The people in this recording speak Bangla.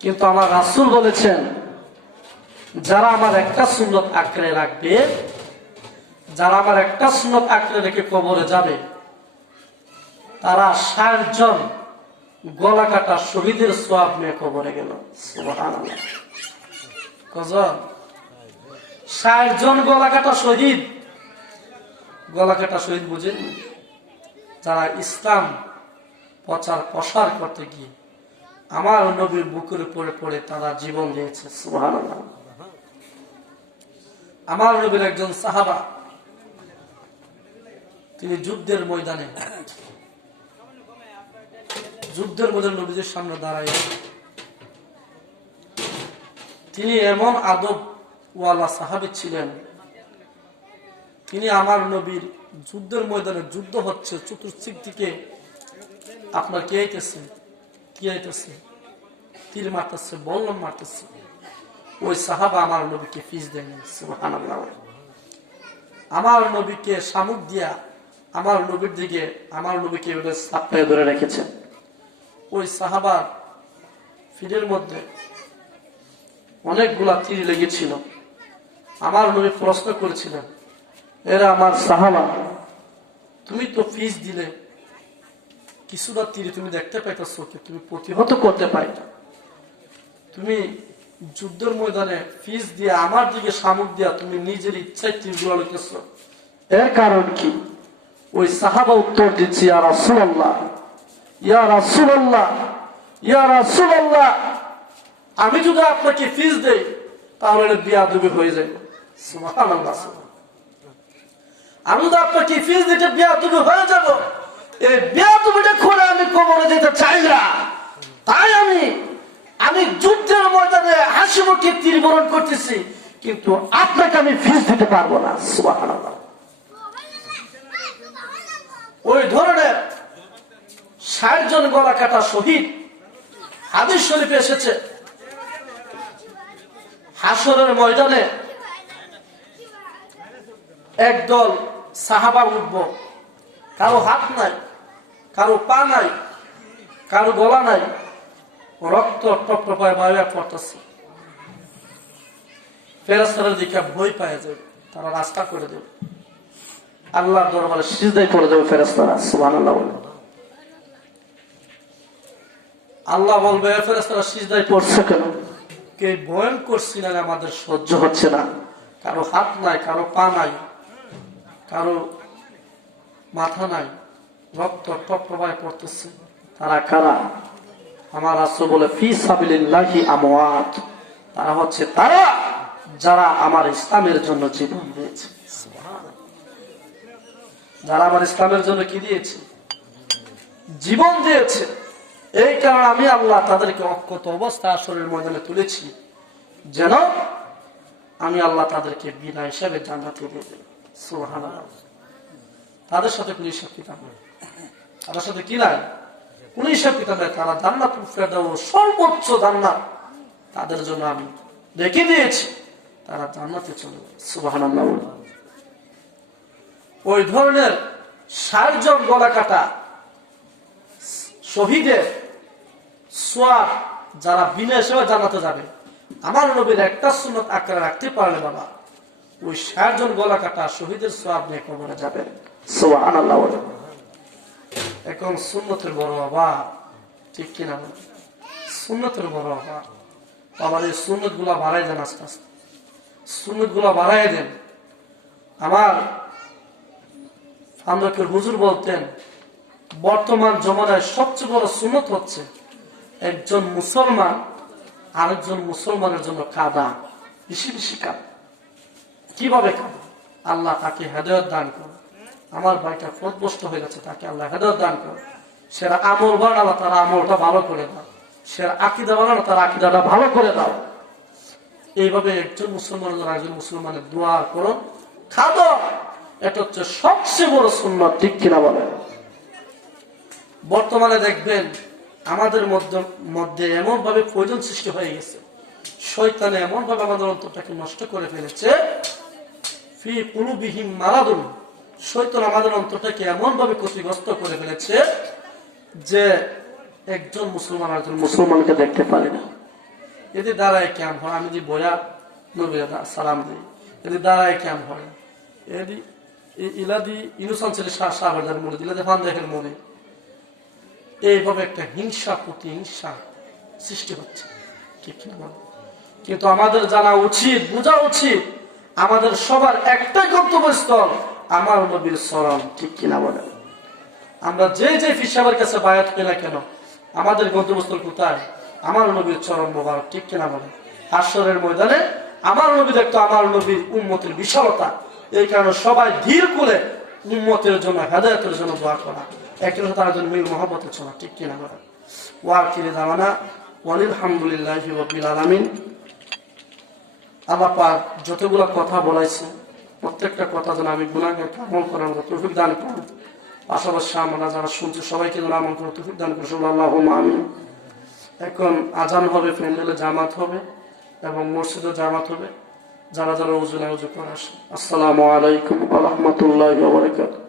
কিন্তু আমার রাসূল বলেছেন, যারা আমার একটা সুন্নত আঁকড়ে রাখবে, যারা আমার একটা সুন্নত আঁকড়ে রেখে কবরে যাবে, তারা ৬০ জন গলা কাটা শহীদের সওয়াব নিয়ে কবরে গেল। সুবহানাল্লাহ। কজন? ৬০ জন গলা কাটা শহীদ। গলা কাটা শহীদ বুঝেন? যারা ইসলাম প্রচার প্রসার করতে গিয়ে আমার নবীর বুকের উপরে পড়ে তারা জীবন দিয়েছে। সুবহানাল্লাহ। আমার নবীর একজন সাহাবা, তিনি যুদ্ধের ময়দানে নবীদের সামনে দাঁড়ায়, তিনি এমন আদব ওয়ালা সাহাবী ছিলেন, তিনি আমার নবীর যুদ্ধের ময়দানে যুদ্ধ হচ্ছে, চতুর্দিক থেকে আপনার কি আইতেছে তীর মারতেছে, বল্লম মারতেছে, ওই সাহাবা আমার নবীকে ফিস দেন। সুবহানাল্লাহ। আমার নবীকে শামুক দিয়া আমার নবীর দিকে আমার নবীকে চাপড়ে ধরে রেখেছেন। ওই সাহাবার ফিরের মধ্যে অনেকগুলা তীর লেগেছিল। আমার নবী প্রশ্ন করেছিলেন, এরা আমার সাহাবা, তুমি তো ফিস দিলে, কিছুটা তীর তুমি দেখতে পাইতেছ, তুমি প্রতিহত করতে পাইতা, তুমি যুদ্ধের ময়দানে ফিস দিয়ে আমার দিকে শামুক দিয়া তুমি নিজের ইচ্ছায় তীরগুলো লিখেছ, এর কারণ কি? ওই সাহাবা উত্তর দিচ্ছি, ইয়া রাসূলুল্লাহ, ইয়া রাসূলুল্লাহ, ইয়া রাসূলুল্লাহ, আমি যদি আপনাকে ফিস দেই তাহলে বিয়াদবি হয়ে যাবে। সুবহানাল্লাহ। আমি যদি আপনাকে ফিস দিতে বিয়াদবি হয়ে যাব, এই বিয়াদবিটা করে আমি কবরে যেতে চাই না। তাই আমি যুদ্ধের ময়দানে হাসি মুখে তীর বরণ করতেছি, কিন্তু আপনাকে আমি ফিস দিতে পারবো না। সুবহানাল্লাহ। ওই ধরনের ৬০ জন গলা কাটা শহীদ হাদিস শরীফে এসেছে। হাসরের ময়দানে একদল সাহাবা উঠব, কারো হাত নাই, কারো পা নাই, কারো গলা নাই, রক্ত টপটপায় বাইরে পড়তেছে। ফেরেশতাদের দিকে ভয় পায় যাবে, তারা রাস্তা করে দেবে, আল্লাহর দরবারে সিজদায় পড়ে যাবে ফেরেশতারা। সুবহানাল্লাহ। আল্লাহ বলবে, ফেরেশতারা সিজদায় পড়ছে কেন? কে ভয়ঙ্কর সিনারে আমাদের সহ্য হচ্ছে না, কারো হাত নাই, কারো পা নাই, কারো মাথা নাই, রক্ত টপটপায় পড়তেছে। তারা কারা? আমার রাসূল বলে, ফি সাবিলিল্লাহি আমওয়াত, তারা হচ্ছে তারা যারা আমার ইসলামের জন্য জীবন দিয়েছে। যারা আমার ইসলামের জন্য কি দিয়েছে? জীবন দিয়েছে। এই কারণে আমি আল্লাহ তাদেরকে অক্ষত অবস্থা আসরের ময়দানে তুলেছি, যেন আমি আল্লাহ তাদেরকে বিনা হিসাবে জান্নাতে দিয়ে দেব। সুবহানাল্লাহ। তাদের সাথে কোন হিসাব কিতাব নেই, তাদের সাথে কি নাই? কোন হিসাব কিতাব নেই। তারা জান্নাতুল ফেরদাউস, সর্বোচ্চ জান্নাত তাদের জন্য আমি রেখে দিয়েছি, তারা জান্নাতে চলে যাবে। সুবহানাল্লাহ। ওই ধরনের ৬০ জন গলা কাটা শহীদের সওয়াব যারা বিনা হিসাবে জান্নাতে যাবে, আমার নবীর একটা সুন্নত আঁকড়ে রাখতে পারলে বাবা, ওই ৬০ জন গলা কাটা শহীদের সওয়াব নিয়ে কবরে যাবে। সুবহানাল্লাহ। এখন সুন্নতের বড় অভাব, ঠিক কিনা? সুন্নতের বড় অভাব। আবার এই সুন্নত গুলা বাড়াই দেন, আস্তে আস্তে সুন্নত গুলা বাড়াই দেন। আমার আমরাকে হুজুর বলতেন, বর্তমান জমানায় সবচেয়ে বড় সুন্নত হচ্ছে একজন মুসলমান আরেকজন মুসলমানের জন্য কাঁদা, বেশি বেশি কাঁদা। কিভাবে কাঁদা? আল্লাহ তাকে হেদায়েত দান করে। আমার ভাইটা পথভ্রষ্ট হয়ে গেছে, তাকে আল্লাহ হেদায়েত দান করে। সেরা আমল বানালো, তার আমলটা ভালো করে দাও। সেরা আকীদা বানালো, তার আকীদাটা ভালো করে দাও। এইভাবে একজন মুসলমানের জন্য একজন মুসলমানের দোয়া করো, খাদো। এটা হচ্ছে সবচেয়ে বড় সুন্নাত, ঠিক কিনা বলে? বর্তমানে দেখবেন আমাদের মধ্যে এমন ভাবে প্রয়োজন সৃষ্টি হয়ে গেছে, শয়তানে এমন ভাবে আমাদের অন্তরটাকে নষ্ট করে ফেলেছে। ফি কুলুবিহিম মারাদুন, শয়তান আমাদের অন্তরটাকে এমন ভাবে ক্ষতিগ্রস্ত করে ফেলেছে যে একজন মুসলমান একজন মুসলমানকে দেখতে পারে না। এদের দাঁড়ায় ক্যাম হয়, আমি যে বয়া নবীরা সালাম দিই, এদের দাঁড়ায় ক্যাম হয়, এদি ইলাদি ইনুসান ছেলে শাহবাজার মনে দিলে ফান দেখেন মনে, এইভাবে একটা হিংসা প্রতিহিংসা সৃষ্টি হচ্ছে, ঠিক কিনা? কিন্তু আমাদের জানা উচিত, বোঝা উচিত, আমাদের সবার একটাই গন্তব্যস্থল আমার নবীর স্মরণ, ঠিক কিনা বলে? আমরা যে যে ফিসাবের কাছে বায়াত করি না কেন, আমাদের গন্তব্যস্থল কোথায়? আমার নবীর চরণ মোবারক, ঠিক কিনা বলে? হাশরের ময়দানে আমার নবী দেখতো আমার নবীর উম্মতের বিশালতা, এই কারণে সবাই ধীর করে উম্মতের জন্য, হেদায়েতের জন্য দোয়া করা, একই তার জন্য মিল মহব্বতের জন্য, ঠিক কিনা বলে? ওয়াকিল দাওয়ানা আলহামদুলিল্লাহি রাব্বিল আলামিন। আল্লাহ পাক যতগুলো কথা বলাইছে প্রত্যেকটা কথা যেন আমি গুনাহগার আমল করার মতো তৌফিক দান করুন। পাশাপাশি আমরা যারা শুনছি সবাইকে যেন আমল করার তৌফিক দান করুন, আল্লাহুম্মা আমিন। এখন আজান হবে, প্যান্ডেলে জামাত হবে এবং মসজিদে জামাত হবে, যারা যারা ওযু নাই ওযু করে আসে। আসসালামু আলাইকুম ওয়া রাহমাতুল্লাহি ওয়া বারাকাতুহু।